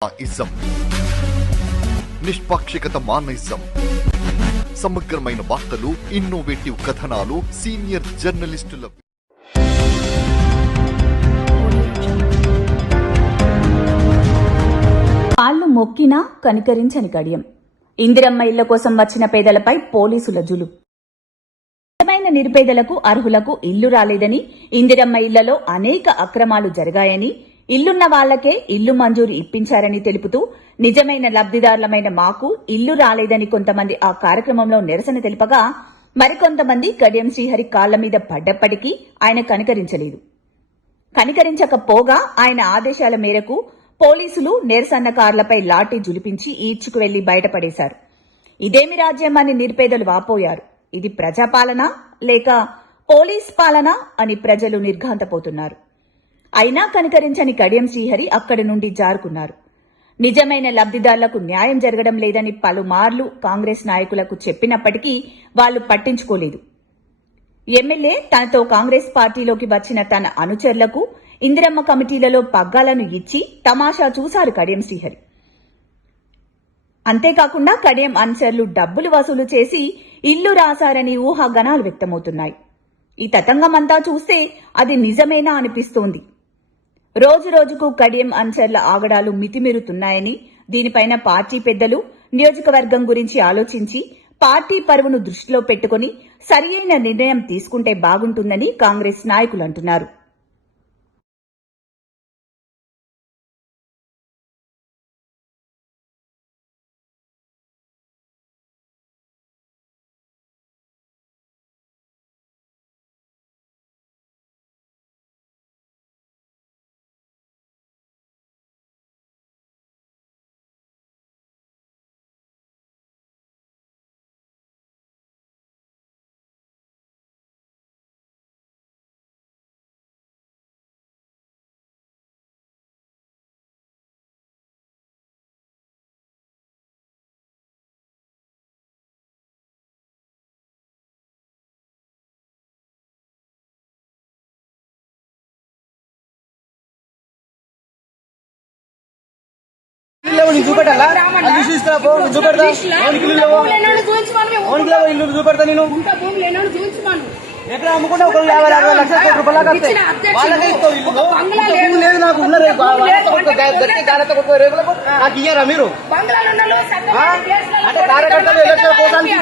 Ism నిష్పాక్షికత మానయిజం సమగ్రమైన వార్తలు innovative కథనాలు సీనియర్ జర్నలిస్టుల కాళ్ళు మొక్కినా కనికరించని కడియం ఇందిరమ్మ ఇళ్ళ కోసం వచ్చిన పేదలపై పోలీసుల జులు. నిజమైన నిరుపేదలకు అర్హులకు ఇల్లు రాలేదని ఇందిరమ్మ ఇళ్ళలో అనేక అక్రమాలు జరిగాయని ఇల్లున్న వాళ్ళకే ఇల్లు మంజూరు ఇప్పించారని తెలుపుతూ నిజమైన లబ్దిదారులమైన మాకు ఇల్లు రాలేదని కొంతమంది ఆ కార్యక్రమంలో నిరసన తెలుపగా మరికొంతమంది కడియం శ్రీహరి కాళ్ళ మీద పడ్డప్పటికీ ఆయన కనికరించలేదు. కనికరించకపోగా ఆయన ఆదేశాల మేరకు పోలీసులు నిరసనకారులపై లాఠీ జులిపించి ఈడ్చుకు వెళ్ళి బయటపడేశారు. ఇదేమి రాజ్యం అని నిరుపేదలు వాపోయారు. ఇది ప్రజాపాలన లేక పోలీస్ పాలన అని ప్రజలు నిర్ఘాంతపోతున్నారు. అయినా కనికరించని కడియం శ్రీహరి అక్కడి నుండి జారుకున్నారు. నిజమైన లబ్దిదారులకు న్యాయం జరగడం లేదని పలుమార్లు కాంగ్రెస్ నాయకులకు చెప్పినప్పటికీ వాళ్ళు పట్టించుకోలేదు. ఎమ్మెల్యే తనతో కాంగ్రెస్ పార్టీలోకి వచ్చిన తన అనుచరులకు ఇందిరమ్మ కమిటీలలో పగ్గాలను ఇచ్చి తమాషా చూశారు కడియం శ్రీహరి. అంతేకాకుండా కడియం అనుచరులు డబ్బులు వసూలు చేసి ఇల్లు రాశారని ఊహాగణాలు వ్యక్తమవుతున్నాయి. ఈ తతంగమంతా చూస్తే అది నిజమేనా అనిపిస్తోంది. రోజు రోజుకు కడియం అనుచరుల ఆగడాలు మితిమీరుతున్నాయని దీనిపైన పార్టీ పెద్దలు నియోజకవర్గం గురించి ఆలోచించి పార్టీ పరువును దృష్టిలో పెట్టుకుని సరియైన నిర్ణయం తీసుకుంటే బాగుంటుందని కాంగ్రెస్ నాయకులు అంటున్నారు. నీకు చూపెట్టాలా? అది తీసుకురా పో నేను చూపెడతా. ఓనికి ఇల్లు చూపెడతా నేను. ఎక్కడ అమ్ముకుంటా ఒక యాభై అరవై లక్షల కోట్ల రూపాయలు. వాళ్ళకే ఇస్తావు ఇల్లు. లేదు. నాకు ఉన్న రేపు గట్టి గారెతో కొట్టుకో రేపులకు నాకు ఇయ్యారా మీరు? అంటే కార్యకర్తలు ఎలక్షన్ పోతానికి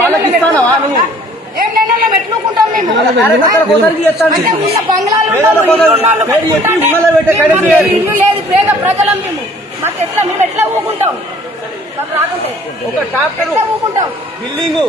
వాళ్ళకి ఇస్తానా. నువ్వు బంగ్లాలు పెట్టే చేయాలి. ఇల్లు లేదు పేద ప్రజలం మేము. మాకు ఎట్లా మేము ఎట్లా ఊకుంటాం? మాకు రాకుంటే. ఒక ట్రాక్టర్ ఎట్లా ఊకుంటాం? బిల్డింగ్.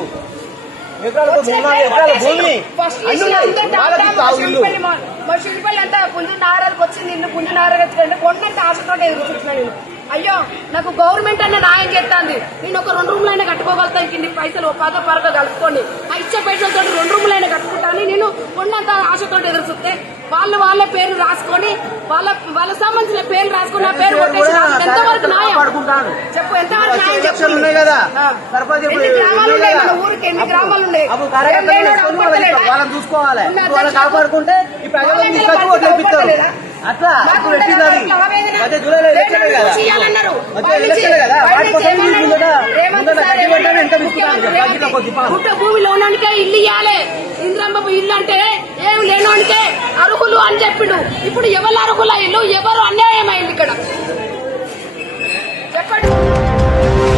ఎకరాల మూడు ఎకరాల భూమి ఫస్ట్ అన్ని లిస్టులో ఉన్నాయి. అందరూ వాళ్ళకి డాక్టర్ ఇస్తావు ఇల్లు శిల్పల్లి మా- మా శిల్పల్లి అంతా పుంజు నారాలకు వచ్చింది ఇల్లు పుంజు నారాలు వచ్చిందంటే కొండంత ఆశతో ఎదురు చూస్తున్నాను నేను. అయ్యో నాకు గవర్నమెంట్ అన్న న్యాయం చేస్తుంది. నేను ఒక రెండు రూమ్లు అయినా కట్టుకోగలుగుతాను కింది పైసలు పద పరక కలుపుకోండి ఆ ఇచ్చే పైసలతో రెండు రూమ్లు అయినా కట్టుకుంటాను నేను కొండంత ఆశతో ఎదురు చూస్తే వాళ్ళు వాళ్ళ పేరు రాసుకొని వాళ్ళ వాళ్ళకి సంబంధించిన పేరు రాసుకొని నా పేరు కొట్టేసి ఎంతవరకు న్యాయం. చెప్పు ఎంతవరకు న్యాయం చెప్పు. ఎన్ని గ్రామాలు ఉన్నాయి. మన ఊరికి ఎన్ని గ్రామాలు ఉన్నాయి? వాళ్ళని చూసుకోవాలి. వాళ్ళని కాపాడుకుంటే ఈ తీసుకొచ్చి ఓట్లు ఇప్పిస్తారు? అట్లా పెట్టింది అది? మధ్య జూలైలో కదా. మధ్య వాళ్ళు వాళ్ళు వాటి కోసం? పుట్ట గుట్ట భూమిలో ఉన్నానికే ఇల్లు ఇవ్వాలి ఇంద్రమ్మ ఇల్లు అంటే ఏం లేనోనికే అర్హులు అని చెప్పిండు. ఇప్పుడు ఎవరు అర్హుల ఇల్లు? ఎవరు అన్యాయం